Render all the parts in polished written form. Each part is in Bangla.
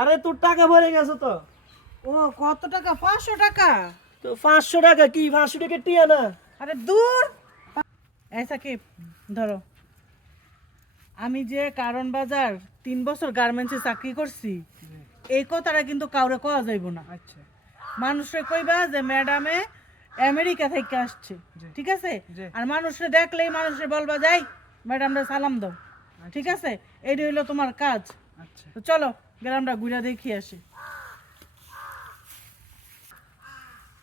আরে তোর টাকা ভরে গেছে তো। ও কত টাকা? 500 টাকা? তো 500 টাকা কি 500 টাকা টিয়া না? আরে দূর। ऐसा কি ধরো, আমি যে কারণ বাজার 3 বছর গার্মেন্টসে চাকরি করছি, এই কথাটা কিন্তু কাউরে কওয়া যাইব না। আচ্ছা মানুষে কইবা যে ম্যাডামে আমেরিকা থেকে আসছে, ঠিক আছে? আর মানুষে দেখলেই মানুষে বলবা যাই ম্যাডামরে সালাম দাও, ঠিক আছে? এইটা হইলো তোমার কাজ। আচ্ছা তো চলো গ্রামটা ঘুরে দেখি আসি।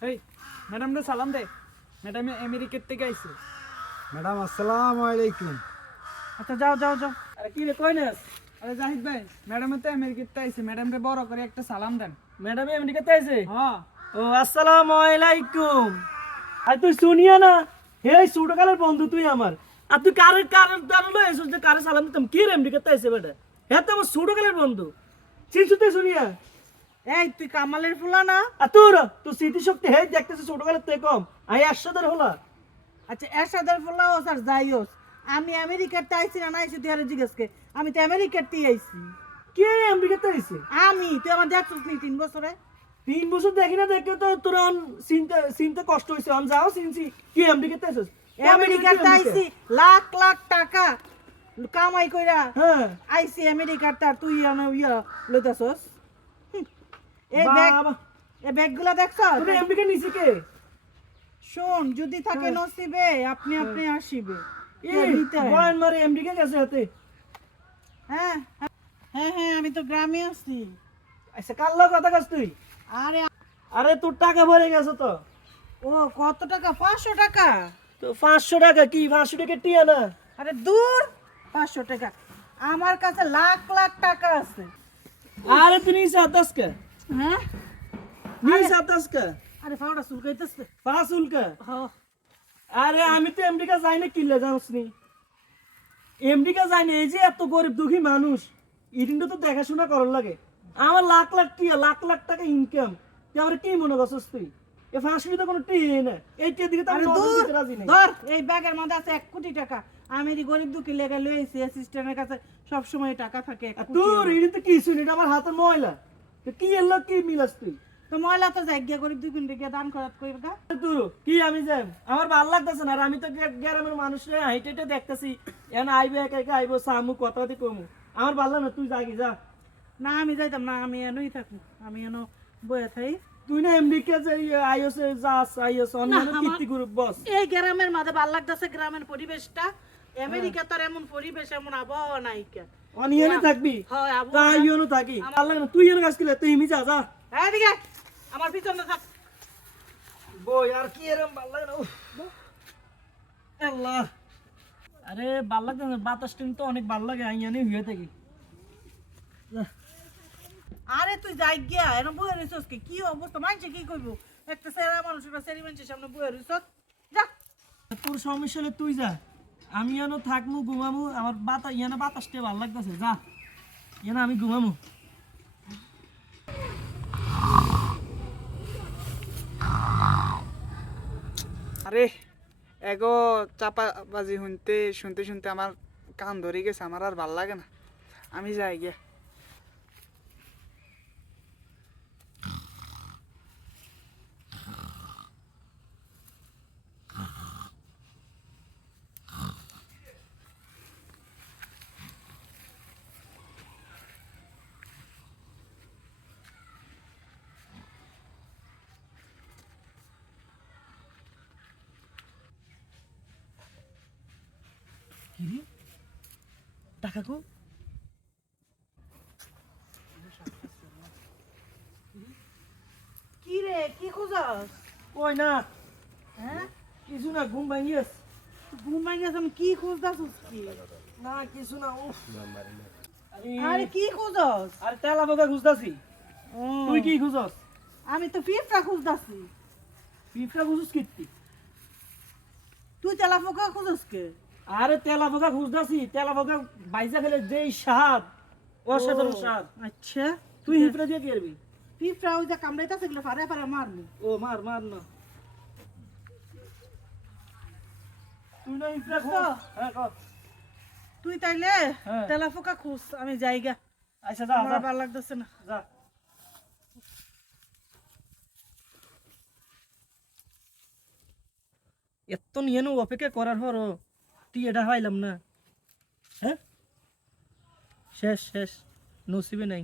এই ম্যাডামকে সালাম দে, ম্যাডাম আমেরিকা থেকে আইছে। ম্যাডাম আসসালামু আলাইকুম। আচ্ছা যাও যাও যাও। আরে কি রে কইনাস? আরে জাহিদ ভাই, ম্যাডাম তো আমেরিকা থেকে আইছে, ম্যাডামরে বড় করে একটা সালাম দেন। ম্যাডাম আমেরিকা থেকে আইছে? হ্যাঁ। ও আসসালামু আলাইকুম। আর তুই শুনিয়া না, হে ছোটকালের বন্ধু তুই আমার। আর তুই কারে কারে জানলো এসে যে কারে সালাম দিতাম কি রে আমেরিকা থেকে আইছে বেটা? হ্যাঁ তো আমার ছোটকালের বন্ধু। চিনছুতে শুনিয়া? এই তুই কামালের ফুলা না? আর তোর স্মৃতিশক্তি হে দেখতেছে ছোটকালের থেকে কম। আই 100 হলা। আচ্ছা এরশাদের ফুলা ও স্যার যাইওস, আমি আমেরিকার আইছি না আইছি তুই আর জিজ্ঞেসকে, আমি তো আমেরিকার আইছি। কে আমেরিকা থেকে আইছে? আমি, তুই আমার দেখছিস নি 3 বছরে? 3 বছর দেখি না দেখে তো তোর চিন্তা চিন্তা কষ্ট হয়েছে। আমি যাও চিনছি কি আমেরিকা থেকে আইছিস? আমেরিকার আইছি লাখ লাখ টাকা কামাই কইরা হ্যাঁ আইছি আমেরিকার, তার তুই লইতাছস। এই ব্যাগ, বাবা এই ব্যাগগুলা দেখছ? তুমি আমেরিকা নিছি কে? শোন, যদি থাকে হ্যাঁ। নসিবে আপনি আপনি আসিবে। এই নিতে হয় না। বয়ান মারে আমেরিকা গেছে হাতে। হ্যাঁ হ্যাঁ হ্যাঁ, আমি তো গ্রামে আছি। আচ্ছা কাল্লা কথা কাজ তুই? আরে আরে তোর টাকা ভরে গেছে তো। ও কত টাকা? 500 টাকা? তো 500 টাকা কি 500 টাকা টিয়া না? আরে দূর, 500 টাকা? আমার কাছে লাখ লাখ টাকা আছে। আরে তুই নিস আতাসকা, হ্যাঁ নিস আতাসকা আরে ফাউডা চুলকাইতেছে। পাসুলকা। হ্যাঁ আরে আমি তো আমেরিকা যাই না কিল্লে জানোস নি? আমেরিকা যাই না, এই যে এত গরিব দুঃখী মানুষ ইদিনটা তো দেখাশোনা করার লাগে। আমার লাখ লাখ টিয়া লাখ লাখ টাকা ইনকাম, তুই আমার কি মনে করছিস তুই? এ 500 তো কোনো টিয়ে না, এই টিয়া দিকে তো আমি আরে নজর দূর, দিতে রাজি নাই। ধর এই ব্যাগের মধ্যে আছে 1 কোটি টাকা। আমি এই গরিব দুঃখী লেগে লইছি, অ্যাসিস্ট্যান্টের কাছে সব সময় টাকা থাকে 1 আর কোটি। তোর ইদিন তো কিছু নেই, এটা আমার হাতে ময়লা। তো কি এলো কি মিলাস তুই? তো ময়লা তো যাই গিয়া গরিব দুঃখী গিয়া দান করাত কইরা। তুই কি আমি যাই? আমার ভালো লাগতেছে না। আর আমি তো গ্রামের মানুষরা হাইটে হাইটে দেখতেছি এখানে আইবে একা একা আইবো সামু কথাতে কমু। আমার ভালো লাগে না, তুই যাগি যা। না আমি যাইতাম না, আমি এনই থাকবো, আমি এনো বইয়া থাই। তুই না আমেরিকা যাই আইওসে যাস আইওস অন্য আমার- কীর্তি গ্রুপ বস। এই গ্রামের মাঝে ভাল লাগতেছে, গ্রামের পরিবেশটা। আমেরিকা তো আর এমন পরিবেশ এমন আবহাওয়া নাই কে। অনিয়নে থাকবি হয় তা আবহাওয়া। আইওনো থাকি ভালো লাগে না। তুই এনে কাজ করলে তুই এমনি যা যা। এদিকে আমার পিছনে থাক। বই আর কি এরম ভালো লাগে না। উফ, আল্লাহ আরে ভাল লাগছে না, বাতাসটা তো অনেক ভালো লাগে। আইয়ানে হয়ে থাকি। আরে তুই যাই গিয়া এরকম বইয়া রইছস কি অবস্থা? মানছে কি কইবো? একটা সেরা মানুষের সেরি মানুষের সামনে বইয়া রইছস, যা। তোর সমস্যা হলে তুই যা, আমি এনো থাকমু ঘুমামু। আমার ইয়ানা বাতাসটা ভালো লাগতেছে, যা ইয়ানা আমি ঘুমামু। আরে এগো চাপাবাজি শুনতে শুনতে শুনতে আমার কান ধরে গেছে, আমার আর ভাল লাগে না, আমি যাই গিয়া। টাকা কো কি রে কি খুঁজস? ওই না হ্যাঁ কিছু না, ঘুম ভাঙিয়েস। ঘুমাই গেছ, আমি কি খুঁজতাছস কি? না কিছু না। উফ আরে কি খুঁজস? আরে তেলা বোকা খুঁজতাছি। ও, তুই কি খুঁজস? আমি তো পিঁপড়া খুঁজতাছি। পিঁপড়া খুঁজস কীর্তি? তুই তেলা পোকা খুঁজস কে? আরে তেলা বোকা খুঁজতাছি। তেলা বোকা বাইজা ফেলে যেই স্বাদ, অসাধারণ স্বাদ। আচ্ছা তুই পিঁপড়া দিয়ে কি করবি? পিঁপড়া ওই যে কামড়াইতাছে এগুলো ফারে ফারে মারবো। ও মার মার না। তুই না পিঁপড়া খুঁজ। হ্যাঁ কর। তুই তাইলে হ্যাঁ। তেলা পোকা খুঁজ, আমি যাইগা। আচ্ছা যা আমার ভালো লাগতেছে না। যা এত নিয়ে অপেক্ষা করার পরও তুই এটা পাইলাম না। হ্যাঁ শেষ শেষ নসিবে নাই।